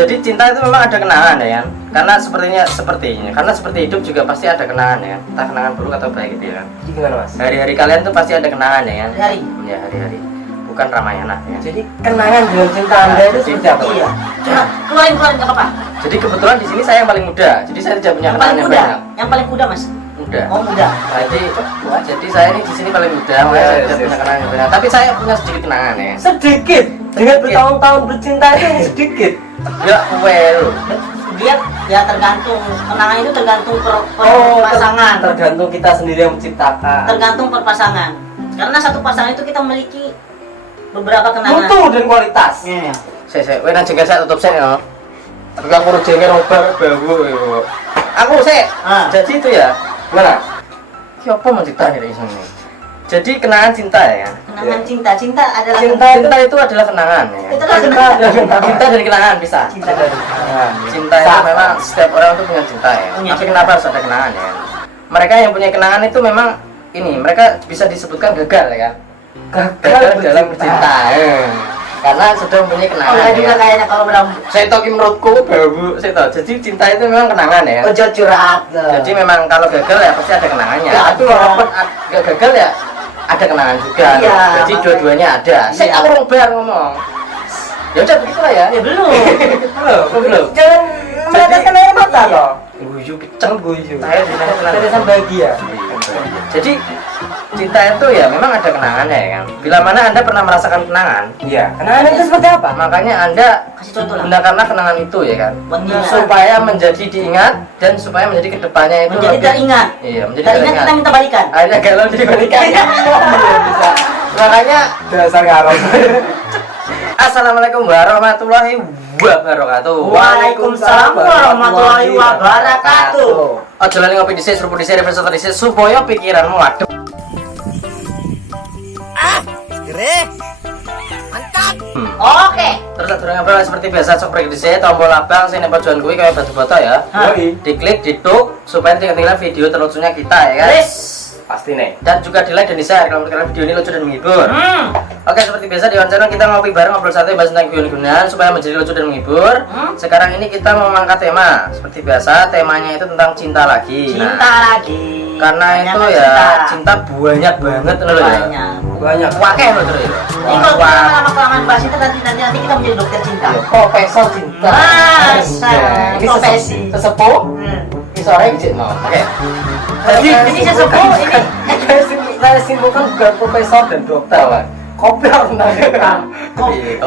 Jadi cinta itu memang ada kenangan ya kan. Karena sepertinya karena seperti hidup juga pasti ada kenangan ya kan. Entah kenangan buruk atau baik gitu ya kan. Jadi gimana Mas? Hari-hari kalian tuh pasti ada kenangan ya kan. Hari. Ya hari-hari. Bukan Ramayana ya. Jadi kenangan dengan cinta Anda itu seperti apa? Iya. Coba keluarin nggak apa-apa. Jadi kebetulan di sini saya yang paling muda. Jadi saya tidak punya Yang paling kenangan yang muda. banyak. Yang paling muda Mas. Muda. Oh muda. Jadi saya ini di sini paling muda, makanya saya tidak punya kenangan yang banyak. Tapi saya punya sedikit kenangan ya. Sedikit. Dengan bertahun-tahun bercinta itu hanya sedikit. Ya well. Dia ya tergantung kenangan itu tergantung pasangan. Tergantung kita sendiri yang menciptakan. Tergantung per pasangan. Karena satu pasangan itu kita memiliki beberapa kenangan. Mutu dan kualitas. Iya. Saya nang jengkel saya tutup saya ya. Tapi aku urut jengkel robar bau yo. Aku jadi itu ya. Mana? Siapa mau cerita dari sini? Jadi kenangan cinta ya. Kenangan cinta adalah Cinta itu adalah kenangan ya. Itu adalah kenangan. Cinta dan kenangan bisa. Cinta dari Cinta itu memang setiap orang itu punya cinta ya. Punya Tapi cinta. kenapa harus ada kenangan ya? Mereka yang punya kenangan itu memang ini mereka bisa disebutkan gagal ya. Gagal dalam bercinta. Karena sudah mempunyai kenangan. Saya juga ya. kayaknya kalau berambut. Saya tahu menurutku babu, saya tahu. Jadi cinta itu memang kenangan ya. Ojo curhat. Jadi memang kalau gagal ya pasti ada kenangannya. Ya, Tapi ada. walaupun gak gagal ya ada kenangan juga. Iya, Jadi makanya. dua-duanya ada. Saya Iya. aku ngobar ngomong. Ya udah begitulah ya. Ya belum. Belum. Jangan meneteskan air mata loh. Guyu keceng Guyu. Saya di sana Tetesan bahagia. Jadi cinta itu ya memang ada kenangannya ya kan. Bila mana Anda pernah merasakan kenangan, Iya. Kenangan itu seperti apa? makanya Anda Kasih contoh lah. gunakanlah kenangan itu ya kan. Mengingat. Supaya menjadi diingat dan supaya menjadi kedepannya itu Menjadi lebih- teringat. Iya, menjadi Teringat teringat. kita minta balikan. Akhirnya galau jadi balikan. Iya, bisa. Makanya Dasar ngarang. Assalamualaikum warahmatullahi wabarakatuh. Waalaikumsalam warahmatullahi wabarakatuh. Ojo lali ngopi dhisik, seruput dhisik, refresh dhisik supaya pikiranmu adem. Oke. Terus aturan ngobrol seperti biasa, coprek dhisik, tombol abang sing nempel juan kuwi kayak batu bata ya. Yoi. Diklik, diduk supaya tinggal video terlucunya kita ya kan. Yes. Pasti nih. Dan juga di like dan di share kalau menurut kalian video ini lucu dan menghibur. Hmm. Oke, seperti biasa di channel kita ngopi bareng, ngobrol santai, bahas tentang kegunaan supaya menjadi lucu dan menghibur. Sekarang ini kita mau mengangkat tema. Seperti biasa, temanya itu tentang cinta lagi. Cinta Nah, lagi. karena Banyak itu ya cinta banyak banget loh ya. Banyak. Banyak. Wakeh loh terus. Ini kalau kita lama-kelamaan bahas cinta nanti kita menjadi dokter cinta. Profesor cinta. Masa, Ini profesi. sesepuh. Hmm. Ini sore gitu mau. Oke. Ini sesepuh ini. Saya simpulkan bukan profesor dan dokter lah. Kopior tentang Iya,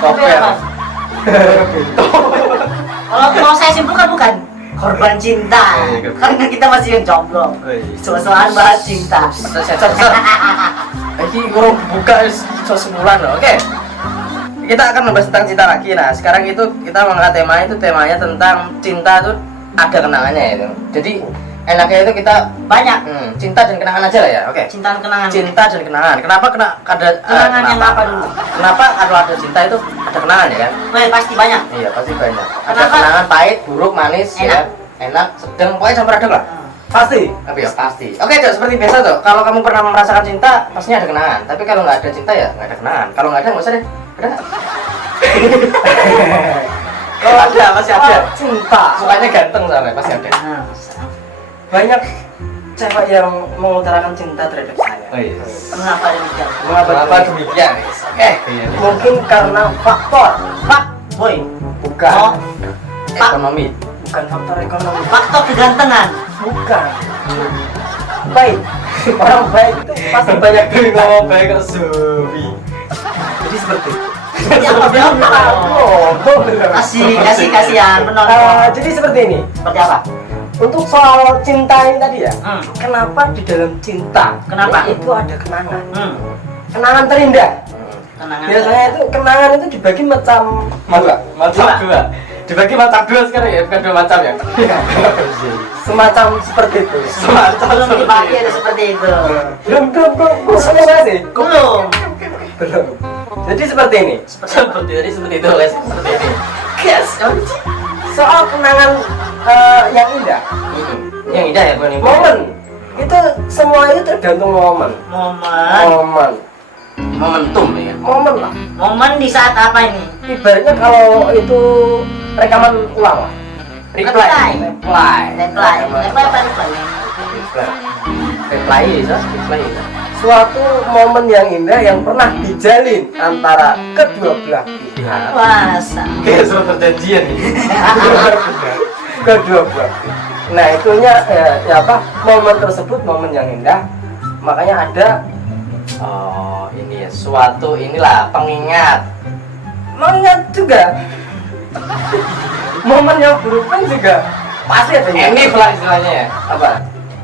Kopi apa? Kalau saya simpulkan bukan korban cinta. Iya, Karena kita masih yang jomblo. Soal bahas cinta. Sensor. Ini kurang buka sebulan loh. Oke. Kita akan membahas tentang cinta lagi. Nah, sekarang itu kita mengangkat temanya tentang cinta itu ada kenangannya itu. Jadi enaknya itu kita Banyak cinta dan kenangan aja lah ya. Oke. cinta dan kenangan. Cinta dan kenangan. Kenapa ada Kenangan yang kenapa? apa dulu? Kenapa kalau ada cinta itu ada kenangan ya kan? Pasti banyak. Iya, pasti banyak. Ada Kenapa? kenangan pahit, buruk, manis, Enak. ya. Enak, sedang, pokoknya campur aduk lah. pasti. Tapi ya pasti. Oke, Cok, seperti biasa tuh. Kalau kamu pernah merasakan cinta, pastinya ada kenangan. Tapi kalau nggak ada cinta ya nggak ada kenangan. Kalau nggak ada nggak usah deh. Ada nggak? Kalau ada masih ada. Cinta. Mukanya ganteng soalnya pasti ada. Nah, Banyak cewek yang mengutarakan cinta terhadap saya. Oh iya. Mengapa demikian? Kenapa demikian? Oke. Mungkin karena faktor, Pak, boy. bukan, Oh. Ekonomi. bukan faktor ekonomi, Faktor kegantengan. bukan. Baik, orang baik itu pasti banyak cinta. baik ke Zobi. Jadi seperti itu. Kasihan menonton. Jadi seperti ini. Seperti apa? Untuk soal cinta ini tadi ya, Hmm. kenapa di dalam cinta Kenapa? itu ada kenangan? Kenangan Terindah. kenangan. Biasanya itu kenangan itu dibagi macam Dua. Dibagi macam dua sekarang ya, bukan dua macam ya. semacam seperti itu. Belum dibagi ada seperti itu. Belum selesai sih. Belum. Belum. Jadi seperti ini. Seperti itu, Les. Seperti ini. Yes. Soal kenangan yang indah, Yang indah ya, bukan yang momen itu semua itu tergantung momen. Momen. Momen. momentum ya. momen lah. Momen di saat apa ini? Ibaratnya kalau itu rekaman ulang lah. Reply. Reply. Reply apa reply? Reply ya, reply ya. Suatu momen yang indah yang pernah dijalin antara kedua belah pihak. Puasa. Kayak surat perjanjian nih. Kedua belah pihak. Nah itunya ya apa? Momen tersebut momen yang indah. Makanya ada Oh, ini ya, suatu inilah pengingat. mengingat juga. Momen yang buruk pun juga pasti ada. Ini lah istilahnya ya. Apa?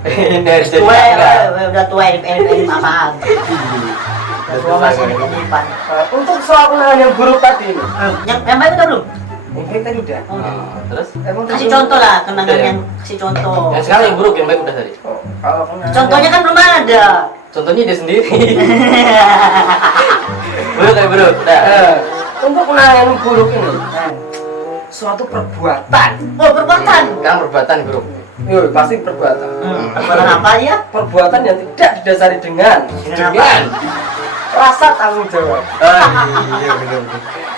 Ini dari jadi Tua, enggak. udah tua ini apaan? Udah tua masih ini pan. Untuk soal kenangan yang buruk tadi ini, Yang baik udah belum? yang kita tadi udah. Oh, terus Emang Kasih belum? contoh lah kenangan Iya. yang kasih contoh. yang sekarang yang buruk, yang baik udah tadi. Oh, kalau kenangan Contohnya kan belum ada. Contohnya dia sendiri. Buruk kayak buruk. Udah. untuk kenangan yang buruk ini, suatu perbuatan. Oh perbuatan. Sekarang perbuatan buruk. Yo, pasti perbuatan. Perbuatan apa ya? Perbuatan yang tidak didasari dengan Dengan rasa tanggung jawab. iya benar.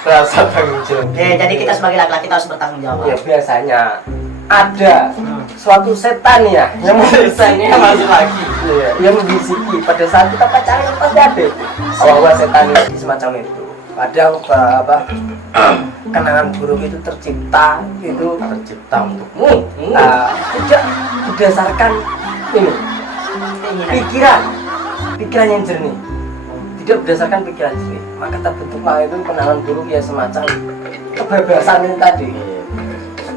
Rasa tanggung jawab. Jadi kita sebagai laki-laki kita harus bertanggung jawab. Ya biasanya ada suatu setan ya yang Ini masih lagi. Iya, yang membisiki pada saat kita pacaran pasti ada itu. Awal-awal setan itu semacam itu. Kadang apa kenangan buruk itu tercipta itu Tercipta untukmu. tidak berdasarkan ini pikiran yang jernih, tidak berdasarkan pikiran jernih, maka terbentuklah itu kenangan buruk ya semacam kebebasan ini tadi.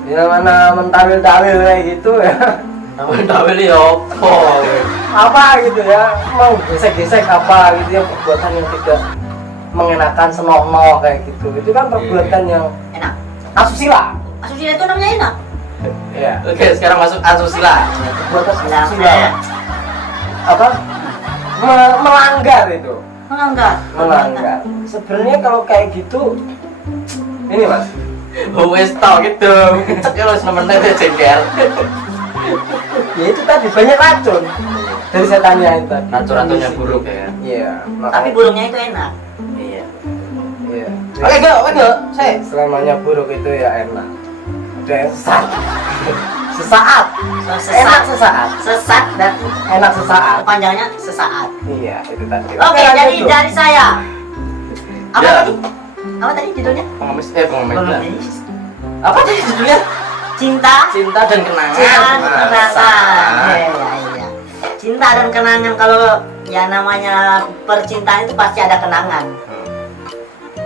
Ya mana mentawil-tawil kayak gitu ya. Tawil ya opo. Apa gitu ya, mau gesek-gesek apa gitu ya, perbuatan yang tidak mengenakan senonoh kayak gitu. Itu kan perbuatan yang Enak. asusila. Asusila itu namanya enak. Ya, Oke, sekarang masuk asusila. perbuatan asusila. Enak. Apa? Melanggar itu. Melanggar. Sebenarnya kalau kayak gitu ini Mas, Wes tau gitu. Cek ya lo nemennya jengkel. ya itu tadi banyak racun dari setannya itu tadi. Racun-racunnya buruk ya. Iya, Tapi burungnya itu enak. Iya. iya. Oke, go. Saya. Selamanya buruk itu ya enak. Ada yang sesat. Sesaat. Enak sesaat. Sesat dan Enak sesaat. panjangnya sesaat. Iya, itu tadi. Oke, lanjut, jadi Bro. dari saya. Apa Ya. tadi? Apa tadi judulnya? Pengemis lah. Pengemis. Apa tadi judulnya? Cinta. Cinta dan kenangan. Cinta dan kenangan. Masa. Iya. Cinta dan kenangan, kalau ya namanya percintaan itu pasti ada kenangan.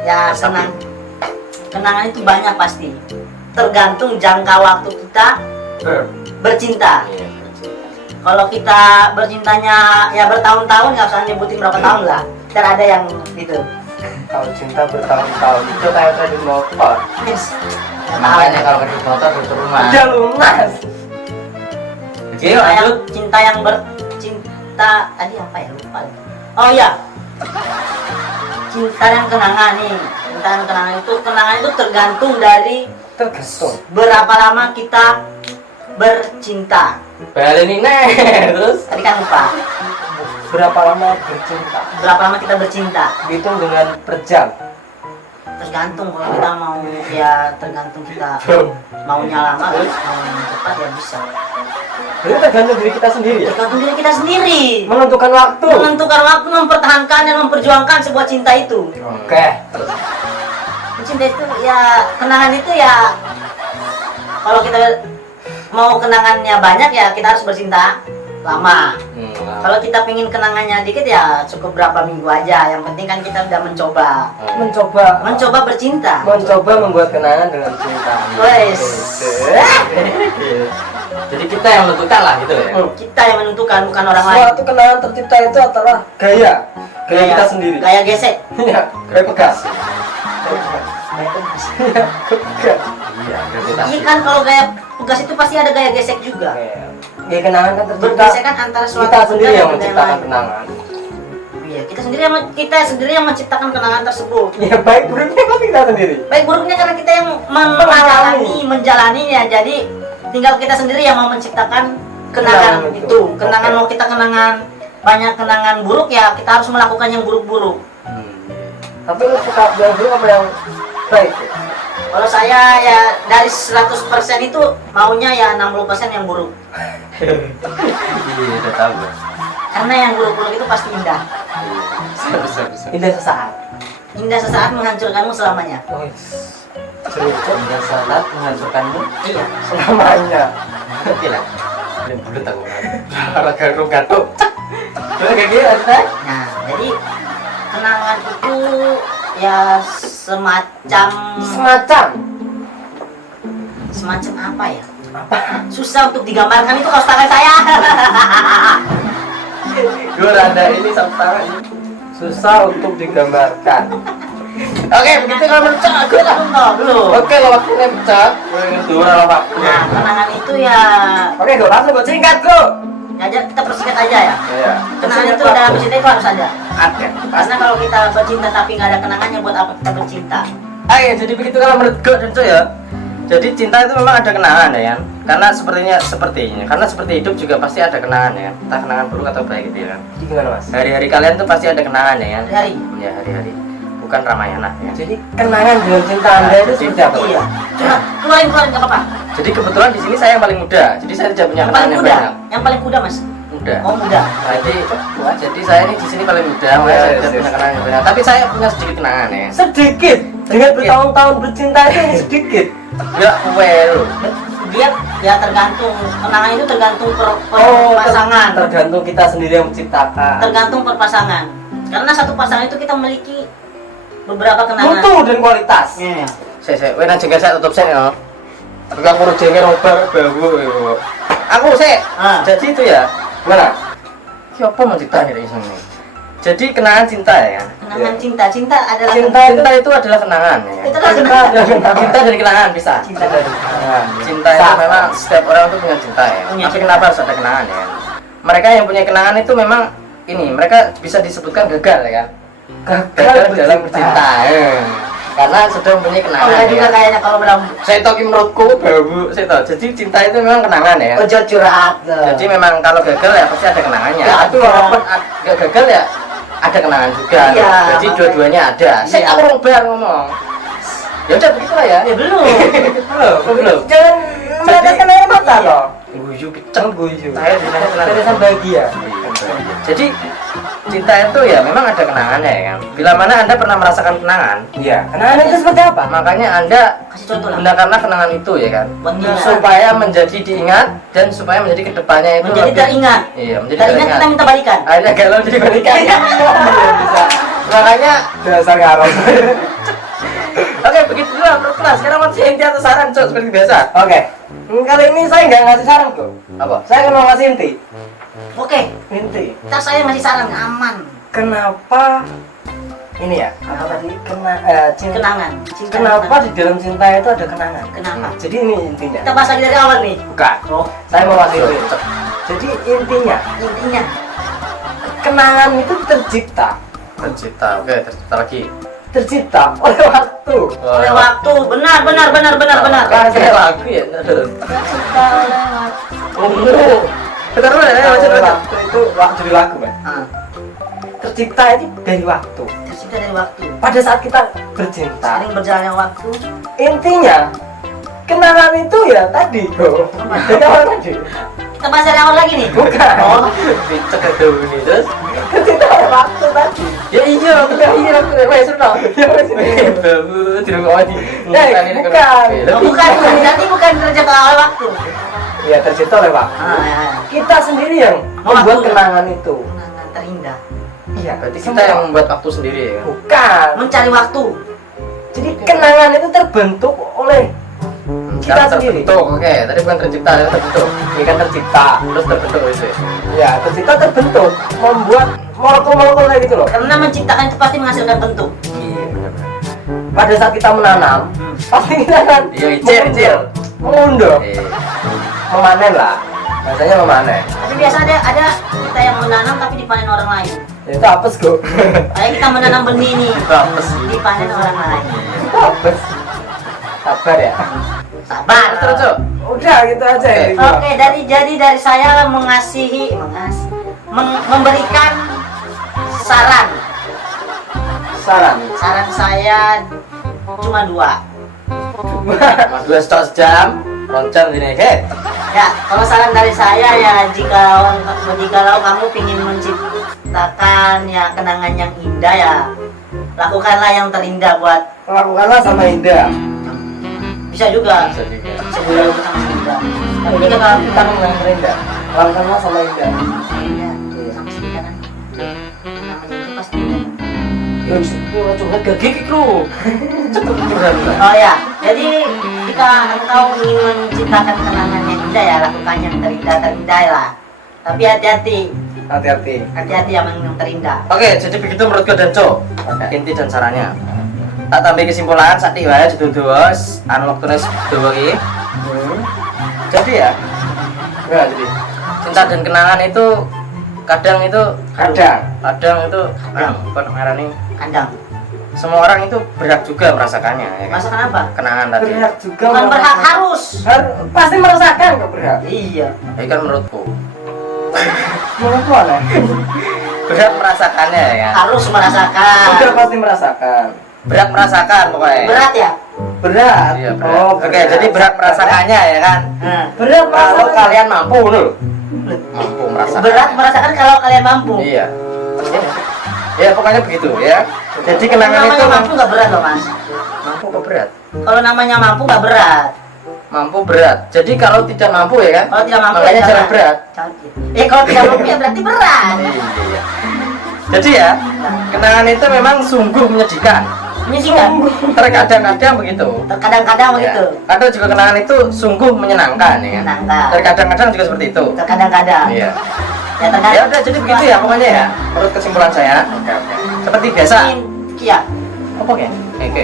Ya Tapi- kenangan itu banyak pasti. Tergantung jangka waktu kita bercinta. Iya. Kalau kita bercintanya ya bertahun-tahun, nggak usah nyebutin berapa tahun lah. Ntar ada yang gitu. Kalau cinta bertahun-tahun itu kayak kredit motor. Yes. Makanya kalau kredit motor itu rumah. Udah lunas. Oke, Cinta yang, lanjut. cinta yang bercinta tadi apa ya, lupa. Oh iya, cinta dan kenangan nih. Cinta dan kenangan itu tergantung dari Tergantung. berapa lama kita bercinta. Balik ini nih. Terus Tadi kan lupa. Berapa lama bercinta? Berapa lama kita bercinta? Dihitung dengan per jam. Tergantung, kalau kita mau ya tergantung kita maunya lama, mau cepat ya bisa. Itu tergantung diri kita sendiri ya. Tergantung diri kita sendiri. Menentukan waktu. Menentukan waktu, mempertahankan dan memperjuangkan sebuah cinta itu. Oke. Cinta itu ya, kenangan itu ya, kalau kita mau kenangannya banyak ya kita harus bercinta lama. Kalau kita pengen kenangannya dikit ya cukup berapa minggu aja. Yang penting kan kita udah mencoba bercinta. Mencoba membuat kenangan dengan cinta. Wes. Jadi kita yang menentukan lah gitu ya. Kita yang menentukan, bukan orang lain. Suatu kenangan tercipta itu adalah gaya kita sendiri. Gaya gesek. Iya, gaya pegas. Iya, Iya kan, kalau gaya pegas itu pasti ada gaya gesek juga. Gaya kenangan kan tercipta. Bergesekan antara suatu Kita sendiri benda yang dan benda menciptakan lain. kenangan. Iya, kita sendiri yang menciptakan kenangan tersebut. Ya baik buruknya pasti kita sendiri. Baik buruknya karena kita yang menjalaninya. Jadi tinggal kita sendiri yang mau menciptakan kenangan Kenangan itu. itu. Kenangan Oke. mau kita kenangan banyak kenangan buruk ya kita harus melakukan yang buruk-buruk. Tapi lu suka yang buruk apa yang baik? Kalau saya ya dari 100% itu maunya ya 60% yang buruk. Iya, udah tahu gue. Karena yang buruk-buruk itu pasti indah. Bisa. Indah sesaat. Indah sesaat menghancurkanmu selamanya. Oh, serius Cok? Indah saat menghancurkanmu Iya. Selamanya. oke lah. Belum bulat aku. Cara garung gatuk. Udah kayak gini aja. Nah, jadi kenangan itu ya semacam apa ya? Susah untuk digambarkan itu kalau tangan saya. Gue rada ini sama ini. Susah untuk digambarkan. Oke, begitu kalau mencak aku lah. Belum. Oke, lo waktunya mencak. Gue ngerti orang waktu. Nah, kenangan itu ya Oke, gue langsung gue singkat bro. kita persingkat aja ya. Iya. Kenangan itu dalam bercinta itu harus ada. Ada. Karena kalau kita bercinta tapi nggak ada kenangannya, buat apa kita bercinta? Oke, jadi begitu kalau menurut gue dan Cok ya. Jadi cinta itu memang ada kenangan ya kan. Karena karena seperti hidup juga pasti ada kenangan ya kan. Entah kenangan buruk atau baik gitu ya kan. Jadi gimana mas? Hari-hari kalian tuh pasti ada kenangan ya kan. Hari. Ya, hari-hari. Bukan Ramayana ya. Jadi kenangan dalam cinta anda itu seperti apa? Iya. Cuma keluarin nggak apa-apa. Jadi kebetulan di sini saya yang paling muda. Jadi saya tidak punya Yang kenangan paling yang muda. banyak. Yang paling muda mas. Muda. Oh muda. Jadi saya ini di sini paling muda, makanya saya tidak punya kenangan yang banyak. Tapi saya punya sedikit kenangan ya. Sedikit. Dengan bertahun-tahun bercinta itu ini sedikit. Ya, well. Dia ya tergantung, kenangan itu tergantung Oh, pasangan. tergantung kita sendiri yang menciptakan. Tergantung per pasangan. Karena satu pasangan itu kita memiliki beberapa kenangan. Mutu dan kualitas. Iya. Saya wena jengkel saya tutup saya ya. Bukan ngurus jengkel obar bau. Aku jadi itu ya. Gimana? Siapa mau ditanya dari sini? Jadi kenangan cinta ya kan? Kenangan cinta adalah Cinta itu adalah kenangan ya kan? Itu adalah kenangan. Cinta dan kenangan bisa. Cinta dan Cinta itu memang setiap orang itu punya cinta ya. Punya Tapi cinta. kenapa harus ada kenangan ya? Mereka yang punya kenangan itu memang ini mereka bisa disebutkan gagal ya kan? Gagal dalam bercinta. Ya. Karena sudah mempunyai kenangan. Oh, juga ya. kayaknya kalau bilang Saya tahu menurutku bau. Saya tahu. Jadi cinta itu memang kenangan ya. ojo curhat. Jadi memang kalau gagal ya pasti ada kenangannya. Ya, Tapi ada. walaupun gak gagal ya ada kenangan juga. Iya, Jadi makanya. dua-duanya ada. Saya Iya. aku orang bar ngomong. Ya udah begitulah ya. Ya belum. Belum. Jangan meneteskan air mata Iya. loh. Guyu keceng Guyu. Saya di sana Tetesan bahagia. Jadi cinta itu ya memang ada kenangannya ya kan. Bila mana Anda pernah merasakan kenangan, Iya. Kenangan itu seperti apa? makanya Anda Kasih contoh lah. gunakanlah kenangan itu ya kan. Buat diingat. Supaya menjadi diingat dan supaya menjadi kedepannya itu Menjadi lebih- teringat. Iya, menjadi Teringat kita minta balikan. Akhirnya galau jadi balikan. Iya, bisa. Makanya Dasar ngarang. oke begitu dulu menurut kelas. Sekarang masih inti atau saran Cok seperti biasa. Oke. Kali ini saya nggak ngasih saran kok. Apa? Saya akan mau ngasih inti. Oke, Inti. ntar saya ngasih saran aman. Kenapa ini ya? Apa tadi? Cinta. Kenangan. Cinta. Kenapa di dalam cinta itu ada kenangan? Kenapa? Jadi ini intinya. Kita bahas lagi dari awal nih. Bukan. Oh, Saya mau ngasih inti. Cok. Jadi intinya intinya kenangan itu tercipta Tercipta. Oke, tercipta lagi. oleh waktu. oleh waktu. Benar. Kan kayak lagu ya. Tercipta oleh waktu. Oh. Bentar dulu ya, baca. Waktu itu waktu di lagu mas. Ah, Tercipta itu dari waktu. tercipta dari waktu. Pada saat kita bercinta, Sering berjalannya waktu. intinya kenangan itu ya tadi kok. Dari awal tadi. Kita bahas dari awal lagi nih. Bukan. Oh, Picek itu ini terus. Tercipta oleh waktu tadi. Ya iya, aku wes sudah. Ya mas. Babu tidak mau di. bukan. oh, bukan. Berarti bukan tercipta oleh waktu. Ya tercipta oleh waktu. Ah, ya. Kita sendiri yang Oh, membuat waktu. kenangan itu. Kenangan terindah. Iya. Berarti kita yang membuat waktu sendiri ya. bukan. Mencari waktu. Jadi kenangan itu terbentuk oleh kita Sekarang sendiri. terbentuk. Oke, tadi bukan tercipta, tapi terbentuk. Ini kan tercipta. Terus terbentuk itu. Ya. Ya, tercipta terbentuk, membuat molekul-molekul kayak gitu loh. Karena menciptakan itu pasti menghasilkan bentuk. Iya, benar. Pada saat kita menanam, pasti kita kan Iya, icil. mengunduh, Iya. memanen lah. Biasanya memanen. Tapi biasa ada kita yang menanam tapi dipanen orang lain. Ya, itu apes kok. Kayak kita menanam benih nih, Itu apa sih? dipanen orang lain. Itu apes. Sabar ya. Sabar. Terus, Cok. Udah gitu aja ya. Oke, jadi dari saya memberikan saran. Saran saya cuma dua. Dua setengah jam, lonceng gini, oke? Ya, kalau saran dari saya ya jikalau kamu ingin menciptakan ya kenangan yang indah ya lakukanlah yang terindah buat Lakukanlah sama Indah. bisa juga Bisa juga. bisa juga lakukan sama indah. Tapi Tapi jika kalau kalau kita dengan terindah, lakukanlah sama Indah. indah sama si indah kan namanya itu pasti indah. Ya, cuma gak gigit lu. Cepet curhat. Oh ya, jadi jika engkau ingin menciptakan kenangan yang indah ya lakukan yang terindah lah. Tapi hati-hati Hati-hati. yang terindah. Oke, jadi begitu menurut gue dan Cok. Oke. Inti dan sarannya. Tak tambah kesimpulan saat ini wae jedul-dos anu waktune sedawa iki. Jadi ya, Nah, jadi cinta dan kenangan itu kadang itu kadang itu apa namanya Kandang. semua orang itu berhak juga merasakannya ya kan? Masakan apa? Kenangan tadi. berhak juga. Bukan berhak, harus. Pasti merasakan kok berhak. Iya. Ya kan menurutku Menurut mana? berhak merasakannya ya kan. Harus merasakan. Sudah pasti merasakan. Berhak merasakan pokoknya. Berat ya? Berat. Iya, berat. Oh, Oke, jadi berhak merasakannya ya kan. Nah, Berat Kalau merasakan. kalian mampu loh. Mampu merasakan. berat merasakan kalau kalian mampu. Iya. Ya pokoknya begitu ya. Jadi kenangan Namanya itu mampu nggak berat loh mas. mampu apa berat? Kalau namanya mampu nggak berat. Mampu berat. Jadi kalau tidak mampu ya kan? Kalau tidak mampu makanya ya jangan berat. Kalau tidak mampu ya berarti berat. Iya. Jadi ya, kenangan itu memang sungguh menyedihkan. Menyedihkan. Terkadang-kadang begitu. Terkadang-kadang begitu. Ya. Kadang juga kenangan itu sungguh menyenangkan ya kan? Menyenangkan. Terkadang-kadang juga seperti itu. Terkadang-kadang. Iya. Ya terkadang. Ya udah jadi begitu ya pokoknya ya. Menurut kesimpulan saya. Oke. Seperti biasa. Iya. Apa ya? Oke.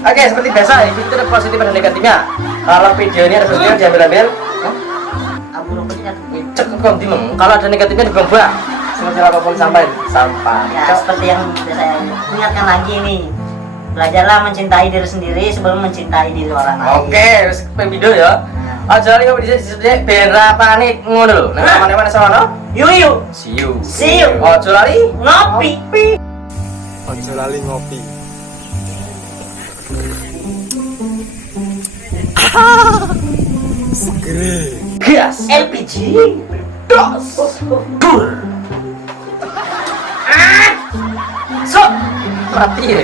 Oke, seperti biasa itu ada positif dan negatifnya. Kalau video ini ada positifnya diambil-ambil. Abu rokoknya Cek ke kontimeng. Kalau ada negatifnya dibuang-buang. Seperti apapun sampah. ya seperti yang sudah saya ingatkan lagi nih. Belajarlah mencintai diri sendiri sebelum mencintai diri orang lain. Oke, wis video ya. Aja lagi bisa disebut ben ra panik ngono lho. Nek mana-mana sono. Yuk. See you. See you. Aja lali Ngopi. Ojo lali ngopi. Segere. gas. LPG. Dos. Dur. So. Mati ya.